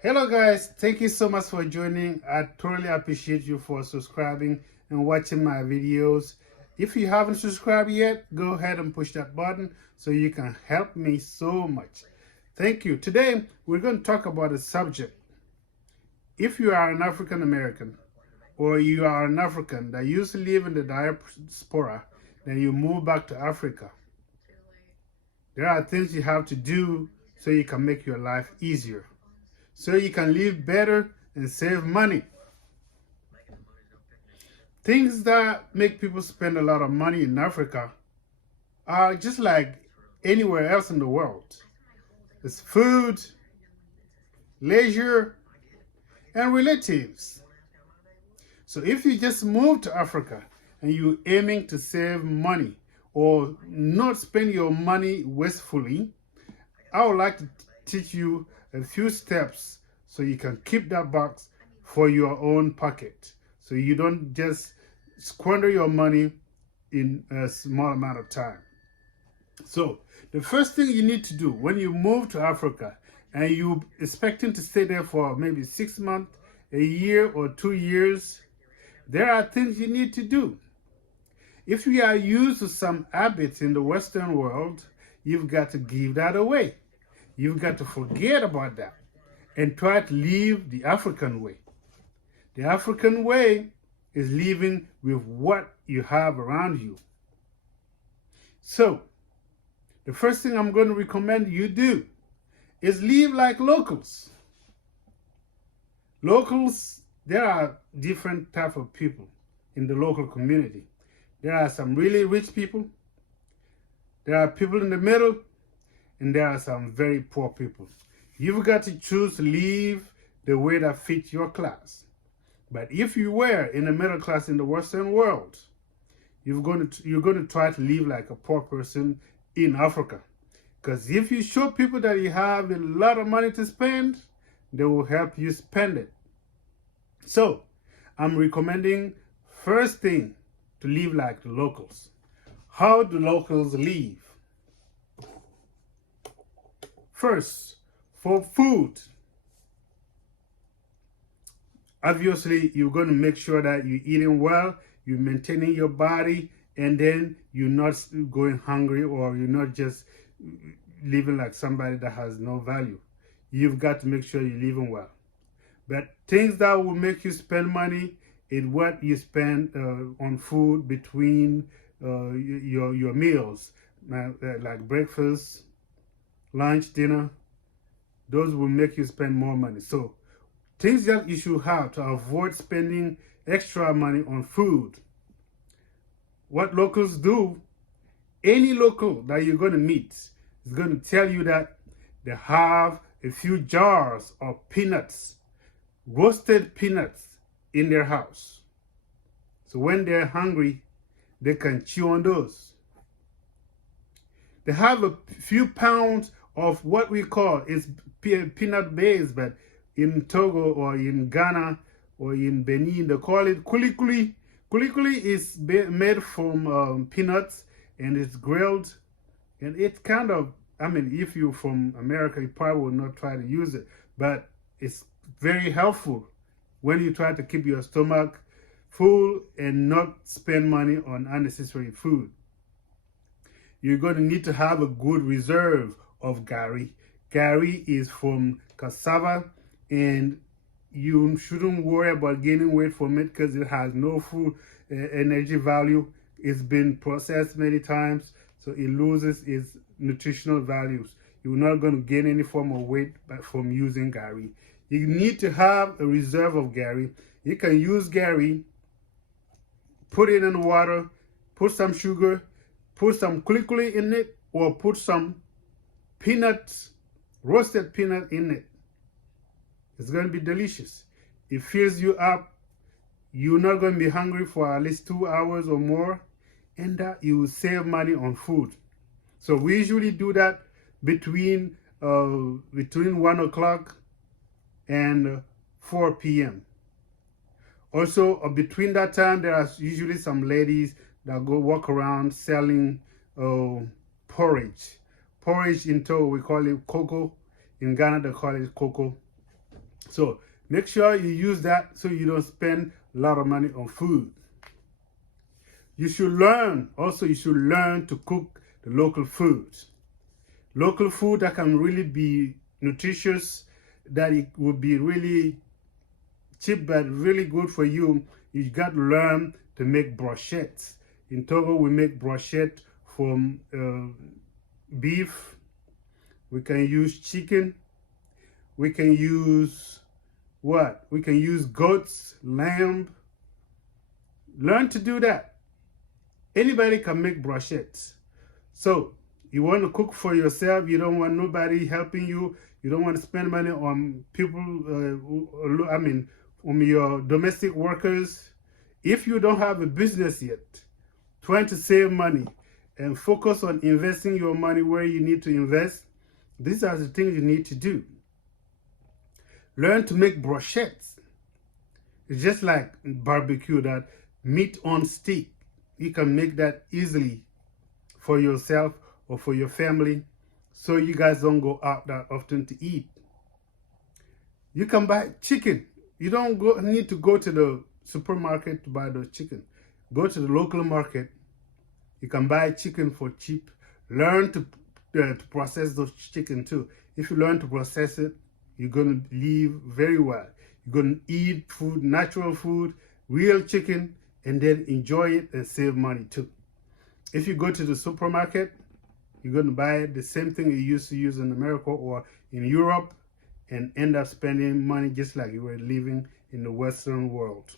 Hello guys, thank you so much for joining. I totally appreciate you for subscribing and watching my videos. If you haven't subscribed yet, go ahead and push that button so you can help me so much. Thank you. Today we're going to talk about a subject. If you are an African American or you are an African that used to live in the diaspora, then you move back to Africa, there are things you have to do so you can make your life easier, so you can live better and save money. Things that make people spend a lot of money in Africa are just like anywhere else in the world. It's food, leisure, and relatives. So if you just move to Africa and you're aiming to save money or not spend your money wastefully, I would like to teach you a few steps so you can keep that box for your own pocket. So you don't just squander your money in a small amount of time. So the first thing you need to do when you move to Africa and you're expecting to stay there for maybe 6 months, a year, or 2 years, there are things you need to do. If you are used to some habits in the Western world, you've got to give that away. You've got to forget about that and try to live the African way. The African way is living with what you have around you. So, the first thing I'm going to recommend you do is live like locals. Locals, there are different types of people in the local community. There are some really rich people, there are people in the middle, and there are some very poor people. You've got to choose to live the way that fits your class. But if you were in the middle class in the Western world, you're going to try to live like a poor person in Africa. Because if you show people that you have a lot of money to spend, they will help you spend it. So, I'm recommending first thing to live like the locals. How do locals live? First, for food, obviously you're going to make sure that you're eating well, you're maintaining your body, and then you're not going hungry or you're not just living like somebody that has no value. You've got to make sure you're living well. But things that will make you spend money is what you spend on food between your meals, like breakfast, lunch, dinner. Those will make you spend more money. So things that you should have to avoid spending extra money on food. What locals do, any local that you're going to meet is going to tell you that they have a few jars of peanuts, roasted peanuts, in their house. So when they're hungry, they can chew on those. They have a few pounds of what we call is peanut base, but in Togo or in Ghana or in Benin, they call it kuli kuli. Kuli kuli is made from peanuts and it's grilled. And it's kind of, if you're from America, you probably will not try to use it, but it's very helpful when you try to keep your stomach full and not spend money on unnecessary food. You're going to need to have a good reserve of gari. Gari is from cassava, and you shouldn't worry about gaining weight from it because it has no food energy value. It's been processed many times, so it loses its nutritional values. You're not going to gain any form of weight from using gari. You need to have a reserve of gari. You can use gari, put it in water, put some sugar, put some kuli in it, or put some peanuts, roasted peanut in it. It's going to be delicious. It fills you up. You're not going to be hungry for at least 2 hours or more, and that you will save money on food. So we usually do that between 1 o'clock and 4 p.m. Also, between that time, there are usually some ladies that go walk around selling porridge. Porridge in Togo, we call it cocoa. In Ghana, they call it cocoa. So make sure you use that so you don't spend a lot of money on food. You should learn to cook the local foods. Local food that can really be nutritious, that it would be really cheap but really good for you. You got to learn to make brochettes. In Togo, we make brochette from beef. We can use chicken. We can use what? We can use goats, lamb. Learn to do that. Anybody can make brochettes. So you want to cook for yourself. You don't want nobody helping you. You don't want to spend money on people, on your domestic workers. If you don't have a business yet, trying to save money and focus on investing your money where you need to invest, these are the things you need to do. Learn to make brochettes. It's just like barbecue, that meat on stick. You can make that easily for yourself or for your family, so you guys don't go out that often to eat. You can buy chicken. You don't need to go to the supermarket to buy the chicken. Go to the local market. You can buy chicken for cheap. Learn to process those chicken too. If you learn to process it, you're going to live very well. You're going to eat food, natural food, real chicken, and then enjoy it and save money too. If you go to the supermarket, you're going to buy the same thing you used to use in America or in Europe and end up spending money just like you were living in the Western world.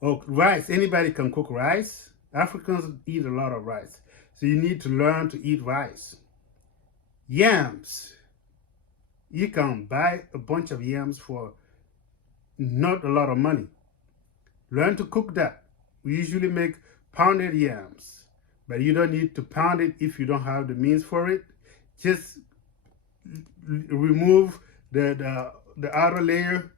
Oh, rice. Anybody can cook rice. Africans eat a lot of rice. So you need to learn to eat rice. Yams. You can buy a bunch of yams for not a lot of money. Learn to cook that. We usually make pounded yams, but you don't need to pound it if you don't have the means for it. Just remove the outer layer,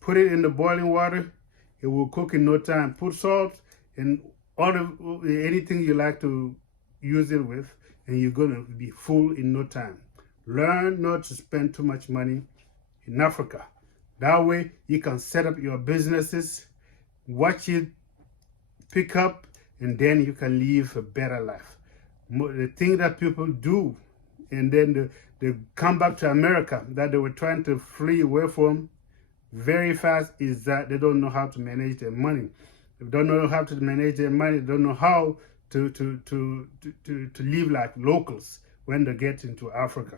put it in the boiling water. It will cook in no time. Put salt and anything you like to use it with, and you're going to be full in no time. Learn not to spend too much money in Africa. That way you can set up your businesses, watch it pick up, and then you can live a better life. The thing that people do, and then they come back to America that they were trying to flee away from very fast, is that they don't know how to manage their money. They don't know how to manage their money. They don't know how to live like locals when they get into Africa.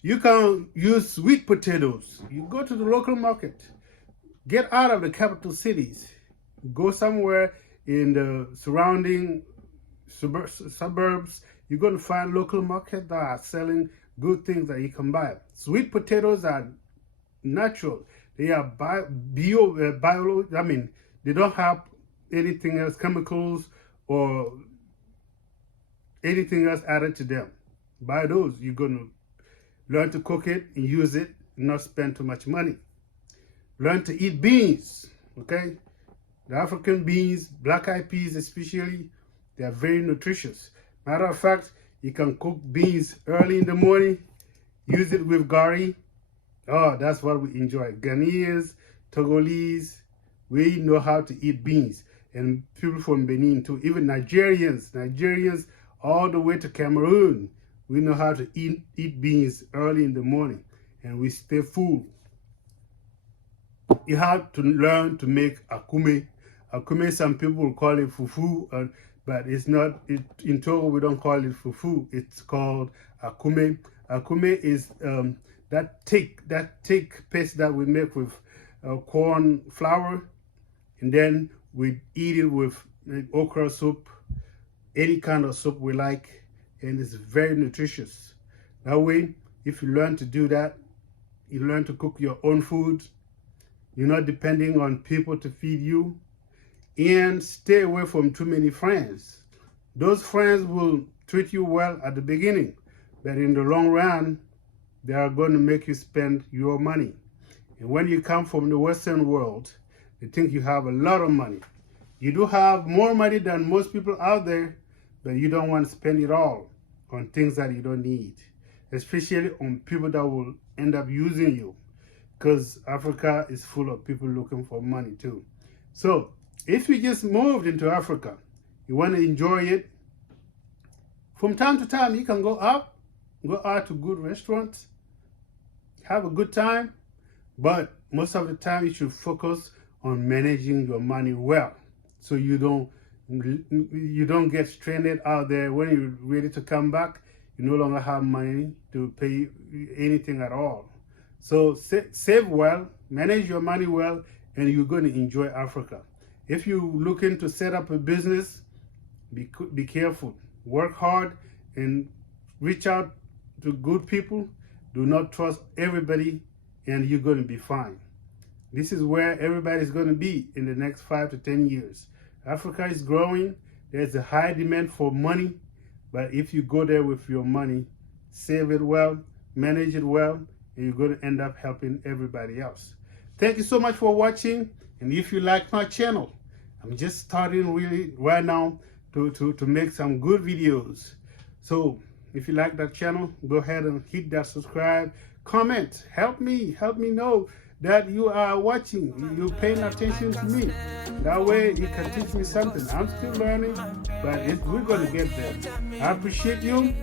You can use sweet potatoes. You go to the local market. Get out of the capital cities. Go somewhere in the surrounding suburbs. You're going to find local markets that are selling good things that you can buy. Sweet potatoes are natural. They are they don't have anything else, chemicals or anything else added to them. Buy those. You're going to learn to cook it and use it, and not spend too much money. Learn to eat beans, okay? The African beans, black-eyed peas especially, they are very nutritious. Matter of fact, you can cook beans early in the morning, use it with gari. Oh, that's what we enjoy. Ghanaians, Togolese, we know how to eat beans. And people from Benin too, even Nigerians all the way to Cameroon, we know how to eat beans early in the morning, and we stay full. You have to learn to make akume. Akume, some people will call it fufu, but it's not. In Togo, we don't call it fufu. It's called akume. Akume is that thick paste that we make with corn flour, and then we eat it with okra soup, any kind of soup we like, and it's very nutritious. That way, if you learn to do that, you learn to cook your own food. You're not depending on people to feed you, and stay away from too many friends. Those friends will treat you well at the beginning, but in the long run, they are going to make you spend your money. And when you come from the Western world, they think you have a lot of money. You do have more money than most people out there, but you don't want to spend it all on things that you don't need. especially on people that will end up using you, because Africa is full of people looking for money too. So if you just moved into Africa, you want to enjoy it, from time to time you can go out to good restaurants, have a good time, but most of the time you should focus on managing your money well, so you don't get stranded out there. When you're ready to come back, you no longer have money to pay anything at all. So save well, manage your money well, and you're going to enjoy Africa. If you're looking to set up a business, be careful, work hard, and reach out to good people. Do not trust everybody, and you're going to be fine. This is where everybody's going to be in the next 5 to 10 years. Africa is growing. There's a high demand for money, but if you go there with your money, save it well, manage it well, and you're going to end up helping everybody else. Thank you so much for watching, and if you like my channel, I'm just starting really right now to make some good videos. So if you like that channel, go ahead and hit that subscribe, comment, help me know that you are watching, you're paying attention to me. That way you can teach me something. I'm still learning, but we're going to get there. I appreciate you,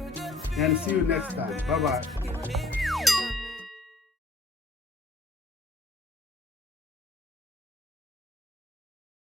and see you next time. Bye-bye.